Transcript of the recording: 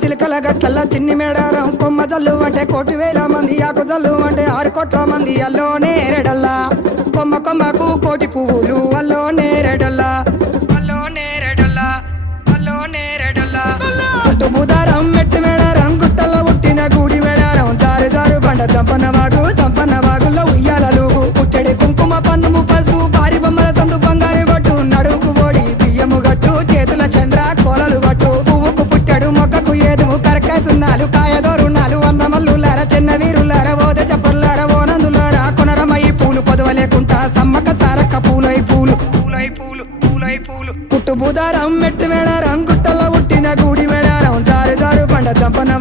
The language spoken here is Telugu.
సిలికల గట్ల చిన్ని మేడారం కొమ్మ జల్లు అంటే 1,000 మంది ఆకు జల్లు అంటే 6 కోట్ల మంది అల్లో నేరెడల్లా కొమ్మ కొమ్మకు 1,000 పువ్వులు అల్లో నేరెడల్లా అల్లో నేరెడల్లా అల్లో నేరెడల్లా అటు బుధారం మెట్టి మేడారం గుట్టలో పుట్టిన గూడి మేడారం జారు జారు బండ చంపన్న వాగుల్లో ఉయ్యాలలు పుట్టడి కుంకుమ పన్నుము పసు భారీ బొమ్మల సందు బంగారు పట్టు నడుకు ఓడి బియ్యము గట్టు చేతుల చంద్ర కోలలు పట్టు పువ్వుకు పుట్టడు మొక్కకు ఏదుము కరకాసున్నాలు కాయదోరున్నాలు అన్నమల్లులార చిన్న వీరులార ఓద చెప్పల్లార ఓనందులార కొనరమయ్యి పూలు పొదవలేకుంటా సమ్మక్క సారక్క పూలై పూలు పూలై పూలు పూలై పూలు పుట్టు బుధారం మెట్టి మేడారం గుట్టలో పుట్టిన గూడి మేడారం జారు జారు బండ చంపన్న